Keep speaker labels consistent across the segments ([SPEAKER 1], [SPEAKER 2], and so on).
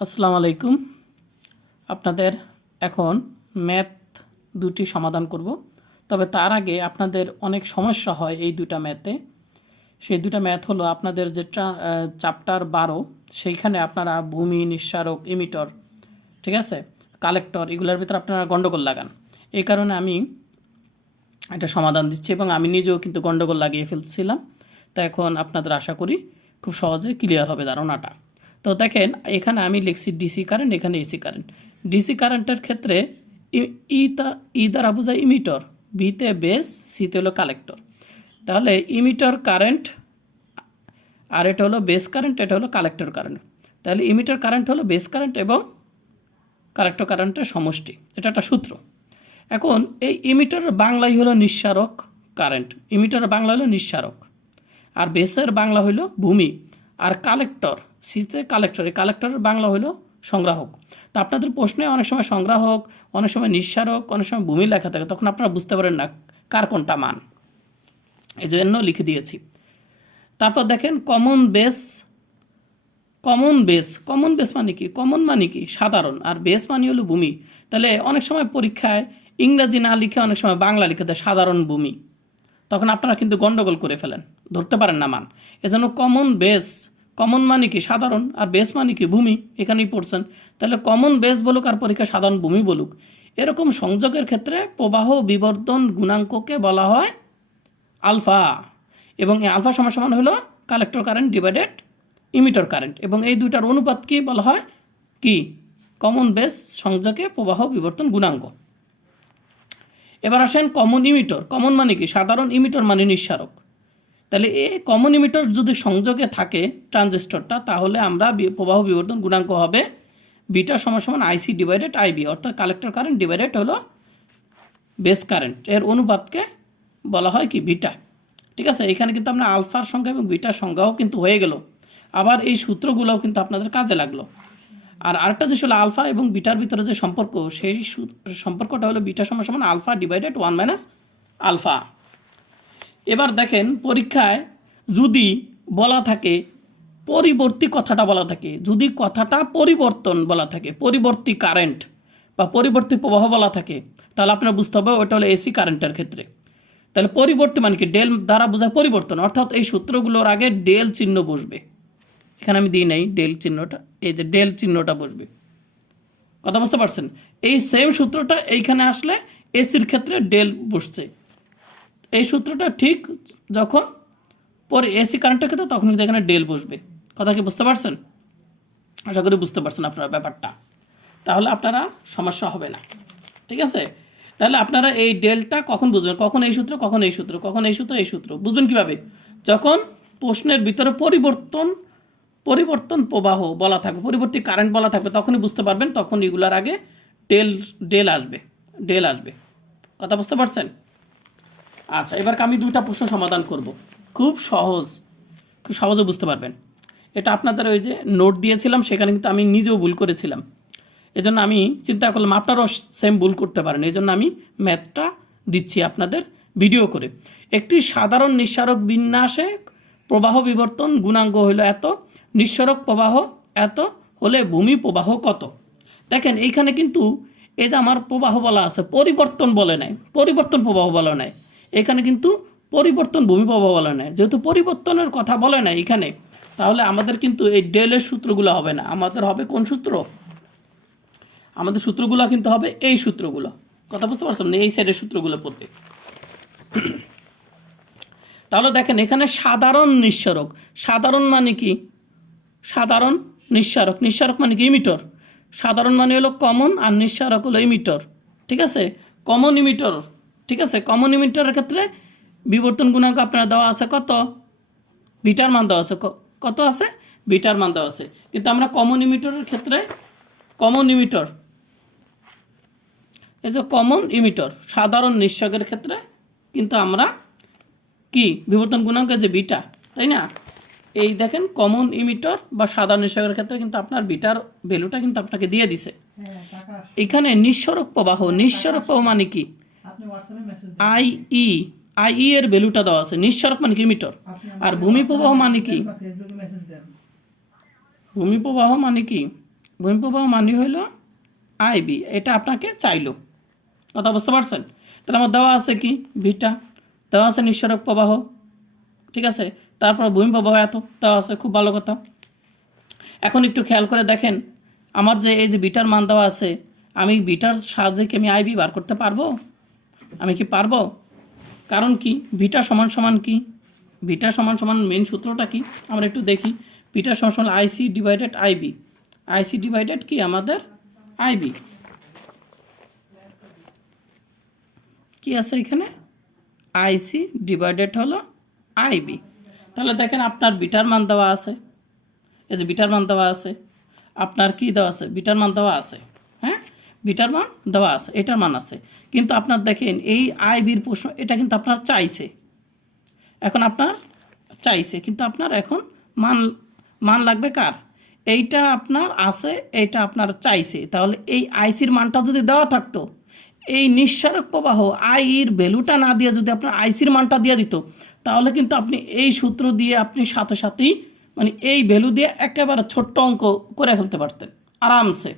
[SPEAKER 1] আসসালামু আলাইকুম। আপনাদের এখন ম্যাথ দুটি সমাধান করব। তবে তার আগে আপনাদের অনেক সমস্যা হয় এই দুটা ম্যাথে। সেই দুটা ম্যাথ হলো আপনাদের যেটা চ্যাপ্টার বারো, সেইখানে আপনারা ভূমি, নিঃসারক, ইমিটর, ঠিক আছে? কালেক্টর, এগুলোর ভিতরে আপনারা গণ্ডগোল লাগান। এই কারণে আমি এটা সমাধান দিচ্ছি এবং আমি নিজেও কিন্তু গণ্ডগোল লাগিয়ে ফেলছিলাম। তা এখন আপনাদের আশা করি খুব সহজে ক্লিয়ার হবে ধারণাটা। তো দেখেন, এখানে আমি লিখছি ডিসি কারেন্ট এখানে এসি কারেন্ট ডিসি কারেন্টের ক্ষেত্রে ই- তা, ই দ্বারা বোঝায় ইমিটর বিতে বেস সিতে হলো কালেক্টর তাহলে ইমিটর কারেন্ট আর এটা হলো বেস কারেন্ট এটা হলো কালেক্টর কারেন্ট তাহলে ইমিটার কারেন্ট হলো বেস কারেন্ট এবং কালেক্টর কারেন্টের সমষ্টি। এটা একটা সূত্র। এখন এই ইমিটার বাংলাই হলো নিঃসারক কারেন্ট ইমিটার বাংলা হলো নিঃসারক। আর বেসের বাংলা হলো ভূমি। আর কালেক্টর সিতে কালেক্টর এই কালেক্টরের বাংলা হলো সংগ্রাহক। তো আপনাদের প্রশ্নে অনেক সময় সংগ্রাহক, অনেক সময় নিঃসারক অনেক সময় ভূমি লেখা থাকে, তখন আপনারা বুঝতে পারেন না কার কোনটা মান। এই জন্য লিখে দিয়েছি। তারপর দেখেন common base common base common base মানে কি? কমন মানে কি? সাধারণ। আর বেস মানে হলো ভূমি। তাহলে অনেক সময় পরীক্ষায় ইংরাজি না লিখে অনেক সময় বাংলা লিখে দেয় সাধারণ ভূমি। তখন আপনারা কিন্তু গন্ডগোল করে ফেলেন, ধরতে পারেন না মান। এজন্য কমন বেস কমন মানে কি? সাধারণ। আর বেস মানে কি? ভূমি। এখানেই পড়ছেন। তাহলে কমন বেস বলুক আর পরীক্ষা সাধারণ ভূমি বলুক। এরকম সংযোগের ক্ষেত্রে প্রবাহ বিবর্তন গুণাঙ্ককে বলা হয় আলফা। এবং এই আলফা সমান সমান হলো collector current divided emitter current এবং এই দুইটার অনুপাত কি বলা হয়? কি? কমন বেস সংযোগে প্রবাহ বিবর্তন গুণাঙ্ক। এবার আসেন কমন ইমিটর কমন মানে কি? সাধারণ ইমিটর মানে নিঃসারক। তাহলে এ কমন ইমিটর যদি সংযোগে থাকে ট্রানজিস্টরটা, তাহলে আমরা প্রবাহ বিবর্তন গুণাঙ্ক হবে বিটা সমান সমান আইসি ডিভাইডেড আইবি অর্থাৎ কালেক্টর কারেন্ট ডিভাইডেড হলো বেস কারেন্ট এর অনুপাতকে বলা হয় কি? বিটা। ঠিক আছে? এখানে কিন্তু আপনার আলফার সংখ্যা এবং বিটার সংখ্যাও কিন্তু হয়ে গেল। আবার এই সূত্রগুলোও কিন্তু আপনাদের কাজে লাগল। আর আরেকটা যে ছিল আলফা এবং বিটার ভিতরে যে সম্পর্ক, সেই সম্পর্কটা হলো বিটা সমান সমান alpha divided one minus alpha. এবার দেখেন পরীক্ষায় যদি বলা থাকে, পরিবর্তী কথাটা বলা থাকে, যদি কথাটা পরিবর্তন বলা থাকে, পরিবর্তী কারেন্ট বা পরিবর্তী প্রবাহ বলা থাকে, তাহলে আপনার বুঝতে হবে ওটা হলো এসি কারেন্টের ক্ষেত্রে। তাহলে পরিবর্তী মানে কি? ডেল দ্বারা বোঝায় পরিবর্তন, অর্থাৎ এই সূত্রগুলোর আগে ডেল চিহ্ন বসবে। এখানে আমি দিই নাই ডেল চিহ্নটা, এই যে ডেল চিহ্নটা বসবে। কথা বুঝতে পারছেন? এই সেম সূত্রটা এইখানে আসলে এসির ক্ষেত্রে ডেল বসছে। এই সূত্রটা ঠিক যখন পরে এসি কারেন্টের ক্ষেত্রে তখন কিন্তু এখানে ডেল বসবে। কথা কি বুঝতে পারছেন? আশা করি বুঝতে পারছেন আপনারা ব্যাপারটা। তাহলে আপনারা সমস্যা হবে না। ঠিক আছে? তাহলে আপনারা এই ডেলটা কখন বুঝবেন? কখন এই সূত্র, কখন এই সূত্র, কখন এই সূত্র এই সূত্র? বুঝবেন কীভাবে? যখন প্রশ্নের ভিতরে পরিবর্তন পরিবর্তন প্রবাহ বলা থাকবে পরিবর্তী কারেন্ট বলা থাকবে, তখনই বুঝতে পারবেন, তখন এগুলার আগে ডেল ডেল আসবে। ডেল আসবে। কথা বুঝতে পারছেন? আচ্ছা এবার আমি দুইটা প্রশ্ন সমাধান করব। খুব সহজ, খুব সহজে বুঝতে পারবেন। এটা আপনাদের ওই যে নোট দিয়েছিলাম, সেখানে কিন্তু আমি নিজেও ভুল করেছিলাম। এজন্য আমি চিন্তা করলাম, আপনারাও সেম ভুল করতে পারেন। এই জন্য আমি ম্যাথটা দিচ্ছি আপনাদের ভিডিও করে। একটি সাধারণ নিঃসারক বিন্যাসে প্রবাহ বিবর্তন গুণাঙ্গ হলো এত, নিঃসারক প্রবাহ এত, হলে ভূমি প্রবাহ কত? দেখেন, এইখানে কিন্তু এই যে আমার প্রবাহ বলা আছে, পরিবর্তন বলে নাই, পরিবর্তন প্রবাহ বলা নাই। এখানে কিন্তু পরিবর্তন ভূমি প্রবাহ বলা নাই। যেহেতু পরিবর্তনের কথা বলে না এখানে, তাহলে আমাদের কিন্তু এই ডেলের সূত্রগুলো হবে না। আমাদের হবে কোন সূত্র? আমাদের সূত্রগুলো কিন্তু হবে এই সূত্রগুলো। কথা বুঝতে পারছেন না? এই সাইডের সূত্রগুলো পড়তে তাহলে দেখেন, এখানে সাধারণ নিঃসারক। সাধারণ মানে কি? সাধারণ নিঃসারক। নিঃসারক মানে কি? ইমিটর। সাধারণ মানে হলো কমন আর নিঃসারক হলো ইমিটর। ঠিক আছে? Common emitter. ঠিক আছে? কমন ইমিটরের ক্ষেত্রে বিবর্তন গুণাঙ্ক আপনার দেওয়া আছে কত? বিটার মান দেওয়া আছে। কত আছে? বিটার মান দেওয়া আছে। কিন্তু আমরা কমন ইমিটরের ক্ষেত্রে কমন ইমিটর এই যে কমন ইমিটর সাধারণ নিঃসারকের ক্ষেত্রে কিন্তু আমরা কি? বিবর্তন গুণাঙ্ক যে বিটা তাই না? এই দেখেন কমন ইমিটর বা সাধারণ নিঃসারকের ক্ষেত্রে কিন্তু আপনার বিটার ভ্যালুটা কিন্তু আপনাকে দিয়ে দিছে। এখানে নিঃসরক প্রবাহ নিঃসরক প্রবাহ মানে কি? আই ই আই ই এর ভ্যালুটা দেওয়া আছে নিঃসরক মানে কি মিটার? আর ভূমি প্রবাহ মানে কি? ভূমি প্রবাহ মানে কি? ভূমি প্রবাহ মানে হইল আইবি এটা আপনাকে চাইলো। কথা বুঝতে পারছেন? তাহলে আমার দেওয়া আছে কি? ভিটা। দেওয়া আছে নিঃসরক প্রবাহ। ঠিক আছে? তারপর ভূমি প্রবাহ এত দেওয়া আছে খুব ভালো কথা। এখন একটু খেয়াল করে দেখেন আমার যে এই যে বিটার মান দেওয়া আছে আমি বিটার সাহায্যে কি আমি আইবি বার করতে পারব? আমি কি পারব? কারণ কি? ভিটা সমান সমান কি? ভিটা সমান সমান মেন সূত্রটা কি? আমরা একটু দেখি। ভিটা সমান সমান IC divided IB IC divided কি? আমাদের আইবি কি আছে এখানে? আইসি ডিভাইডেড হলো আইবি তাহলে দেখেন আপনার বিটার মান দেওয়া আছে। এই যে বিটার মান দেওয়া আছে। আপনার কি দেওয়া আছে? বিটার মান দেওয়া আছে। হ্যাঁ? বিটার মান দেওয়া আছে, এটার মান আছে। কিন্তু আপনার দেখেন, এই আই বির প্রশ্ন, এটা কিন্তু আপনার চাইছে। এখন আপনার চাইছে, কিন্তু আপনার এখন মান মান লাগবে কার? এইটা আপনার আছে, এইটা আপনার চাইছে। তাহলে এই আইসির মানটা যদি দেওয়া থাকতো, এই নিঃসারক প্রবাহ আইর ভ্যালুটা না দিয়ে যদি আপনার আইসির মানটা দিয়ে দিত, তাহলে কিন্তু আপনি এই সূত্র দিয়ে আপনি সাথে সাথেই মানে এই ভ্যালু দিয়ে একেবারে ছোট্ট অঙ্ক করে ফেলতে পারতেন, আরামসে।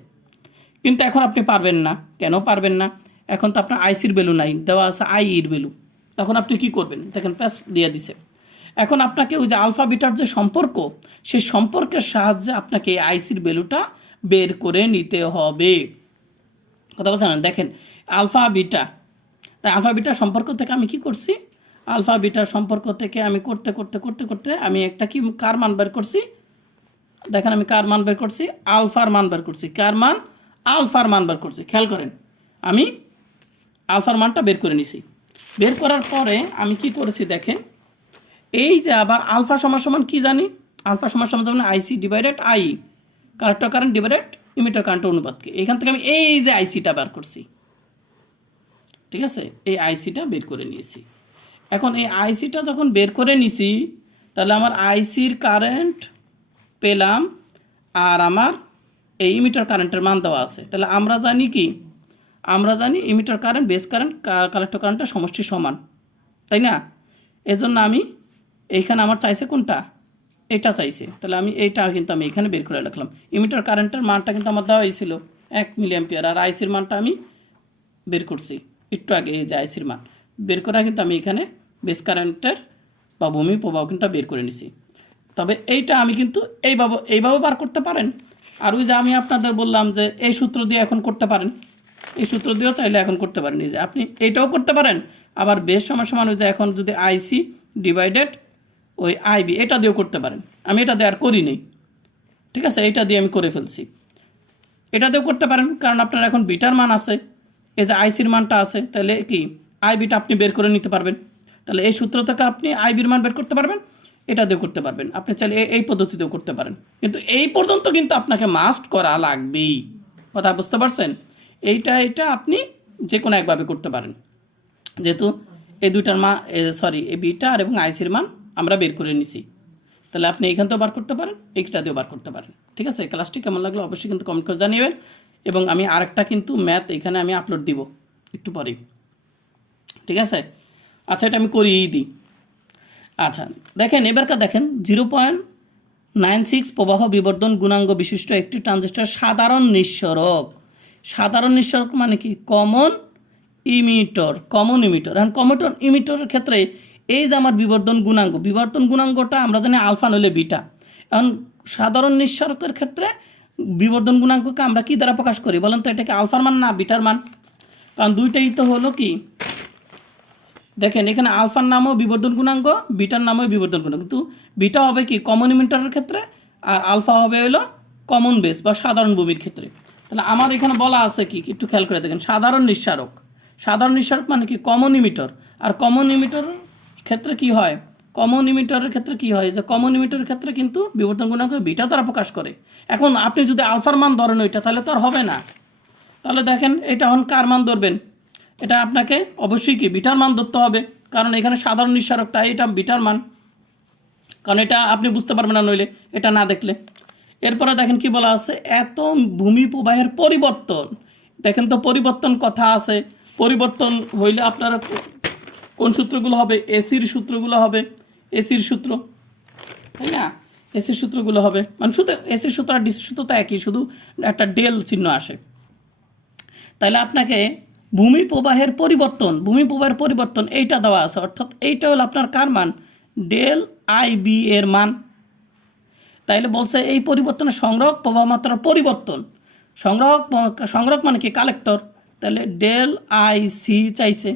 [SPEAKER 1] কিন্তু এখন আপনি পারবেন না। কেন পারবেন না? এখন তো আপনার আইসির ভ্যালু নাই, দেওয়া আছে আই ইর ভ্যালু তখন আপনি কি করবেন? দেখেন প্যাস দিয়ে দিছে। এখন আপনাকে ওই যে আলফা বিটার যে সম্পর্ক, সেই সম্পর্কের সাহায্যে আপনাকে এই আইসির ভ্যালুটা বের করে নিতে হবে। কথা বলছেন দেখেন আলফা বিটা তাই আলফা বিটার সম্পর্ক থেকে আমি কি করছি? আলফা বিটার সম্পর্ক থেকে আমি করতে করতে করতে করতে আমি একটা কি, কার মান বের করছি? দেখেন, আমি কার মান বের করছি? আলফার মান বের করছি। কার মান? আলফার মান বের করছি, খেয়াল করেন। আমি আলফার মানটা বের করে নিছি। বের করার পরে আমি কি করেছি দেখেন, এই যে আবার আলফা সমান সমান কি জানি? আলফা সমান সমান সমান IC divided I collector current divided emitter current অনুপাতকে। এখান থেকে আমি এই যে আইসিটা বের করছি। ঠিক আছে? এই আইসিটা বের করে নিয়েছি। এখন এই আইসিটা যখন বের করে নিছি, তাহলে আমার আইসির কারেন্ট পেলাম আর আমার এই ইমিটার কারেন্টের মান দেওয়া আছে। তাহলে আমরা জানি কি? আমরা জানি emitter current, base current collector কারেন্টের সমষ্টি সমান। তাই না? এজন্য আমি এইখানে আমার চাইছে কোনটা? এটা চাইছে। তাহলে আমি এইটা কিন্তু আমি এখানে বের করে রাখলাম। ইমিটার কারেন্টের মানটা কিন্তু আমার দেওয়া হয়েছিল এক মিলি অ্যাম্পিয়ার আর আইসির মানটা আমি বের করছি। একটু আগে এই যে আইসির মান। বের করা কিন্তু আমি এখানে বেস কারেন্টের বা ভূমি প্রবাহ কিন্তু বের করে নিছি। তবে এইটা আমি কিন্তু এইভাবে এইভাবে বার করতে পারেন? আর ওই যে আমি আপনাদের বললাম যে এই সূত্র দিয়ে এখন করতে পারেন। এই সূত্র দিয়েও চাইলে এখন করতে পারেন। এই যে আপনি এইটাও করতে পারেন, আবার বেশ সমান সমান ওই যে এখন যদি আইসি ডিভাইডেড ওই আইবি এটা দিয়েও করতে পারেন। আমি এটা দিয়ে আর করি নেই। ঠিক আছে? এটা দিয়ে আমি করে ফেলছি। এটা দিয়েও করতে পারেন, কারণ আপনার এখন বিটার মান আছে। এই যে আইসির মানটা আছে, তাহলে কি? আইবিটা আপনি বের করে নিতে পারবেন। তাহলে এই সূত্র থেকে আপনি আইবির মান বের করতে পারবেন। এটা দিয়েও করতে পারবেন। আপনি চাইলে এই- পদ্ধতিতেও করতে পারেন। কিন্তু এই পর্যন্ত কিন্তু আপনাকে মাস্ট করা লাগবেই। কথা বুঝতে পারছেন? এইটা এটা আপনি যে কোনো একভাবে করতে পারেন। যেহেতু এই দুইটার মা সরি এই আর এবং আইসির মান আমরা বের করে নিছি। তাহলে আপনি এইখান থেকেও বার করতে পারেন, এইটা দিয়েও বার করতে পারেন। ঠিক আছে? ক্লাসটি কেমন লাগল অবশ্যই কিন্তু কমেন্ট করে জানিবেন। এবং আমি আরেকটা কিন্তু ম্যাথ এখানে আমি আপলোড দিব একটু পরেই। ঠিক আছে? আচ্ছা এটা আমি করিয়েই দিই। আচ্ছা দেখেন, এবারকার দেখেন জিরো পয়েন্ট নাইন সিক্স প্রবাহ বিবর্ধন গুণাঙ্গ বিশিষ্ট একটি ট্রানজিস্টর সাধারণ নিঃসরক। সাধারণ নিঃসরক মানে কি? কমন ইমিটর কমন ইমিটর এখন কমন ইমিটরের ক্ষেত্রে এই যে আমার বিবর্ধন গুণাঙ্গ বিবর্তন গুণাঙ্গটা আমরা জানি আলফা নইলে বিটা। এখন সাধারণ নিঃসরকের ক্ষেত্রে বিবর্ধন গুণাঙ্ককে আমরা কি দ্বারা প্রকাশ করি? বলেন তো, এটাকে আলফার মান না বিটার মান? কারণ দুইটাই তো হলো কি? দেখেন, এখানে আলফার নামও বিবর্ধন গুণাঙ্ক, বিটার নামও বিবর্ধন গুণাঙ্ক। কিন্তু বিটা হবে কি? কমন ইমিটারের ক্ষেত্রে, আর আলফা হবে হলো কমন বেস বা সাধারণ ভূমির ক্ষেত্রে। তাহলে আমার এখানে বলা আছে কি? একটু খেয়াল করে দেখেন, সাধারণ নিঃসারক। সাধারণ নিঃসারক মানে কি? কমন ইমিটার আর কমন ইমিটার ক্ষেত্রে কি হয়? কমন ইমিটারের ক্ষেত্রে কি হয়? যে কমন ইমিটারের ক্ষেত্রে কিন্তু বিবর্তন গুণাঙ্ক বিটা তারা প্রকাশ করে। এখন আপনি যদি আলফার মান ধরেন ওইটা, তাহলে তো আর হবে না। তাহলে দেখেন, এটা এখন কার মান ধরবেন? এটা আপনাকে অবশ্যই কি বিটার মান ধরতে হবে। কারণ এখানে সাধারণ নিঃসারক, তাই এটা বিটার মান। কারণ এটা আপনি বুঝতে পারবেন না নইলে, এটা না দেখলে। এরপরে দেখেন কি বলা আছে, এত ভূমি প্রবাহের পরিবর্তন। দেখেন তো পরিবর্তন কথা আছে। পরিবর্তন হইলে আপনারা কোন সূত্রগুলো হবে? এসির সূত্রগুলো হবে। এসির সূত্র, তাই না? এসির সূত্রগুলো হবে। মানে শুধু এসির সূত্র আর ডিসির সূত্র তো একই, শুধু একটা ডেল চিহ্ন আসে। তাহলে আপনাকে ভূমি প্রবাহের পরিবর্তন ভূমি প্রবাহের পরিবর্তন এইটা দেওয়া আছে। অর্থাৎ এইটা হলো আপনার কার মান? ডেল আই বি এর মান। তাইলে বলছে এই পরিবর্তনের সংগ্রহ প্রবাহমাত্রার পরিবর্তন। সংগ্রহ সংগ্রহ মানে কি? কালেক্টর। তাহলে ডেল আই সি চাইছে।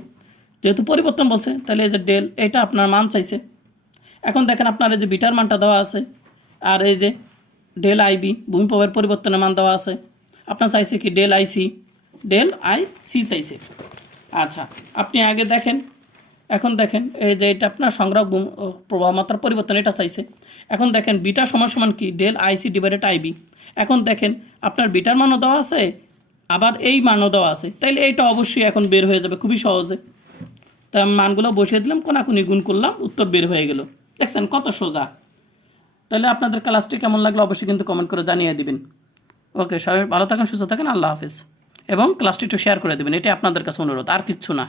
[SPEAKER 1] যেহেতু পরিবর্তন বলছে তাহলে এই যে ডেল এটা আপনার মান চাইছে। এখন দেখেন আপনার এই যে বিটার মানটা দেওয়া আছে, আর এই যে ডেল আইবি ভূমি প্রবাহের পরিবর্তনের মান দেওয়া আছে। আপনার চাইছে কি? Del IC del I C চাইছে। আচ্ছা আপনি আগে দেখেন এখন দেখেন এই যে এটা আপনার সংগ্রহ ভূম- ও, প্রবাহ মাত্রার পরিবর্তন এটা চাইছে। এখন দেখেন বিটা সমান সমান কি? ডেল আইসি ডিভাইডেড আইবি এখন দেখেন আপনার বিটার মানও দেওয়া আছে আবার এই মানও দেওয়া আছে। তাইলে এইটা অবশ্যই এখন বের হয়ে যাবে খুবই সহজে। আমি মানগুলো বসিয়ে দিলাম কোনাকুনি গুণ করলাম উত্তর বের হয়ে গেল। দেখছেন কত সোজা। তাহলে আপনাদের ক্লাসটি কেমন লাগল অবশ্যই কিন্তু কমেন্ট করে জানিয়ে দিবেন। ওকে সবাই ভালো থাকেন সুস্থ থাকেন আল্লাহ হাফিজ। এবং ক্লাসটি একটু শেয়ার করে দেবেন এটি আপনাদের কাছে অনুরোধ আর কিচ্ছু না।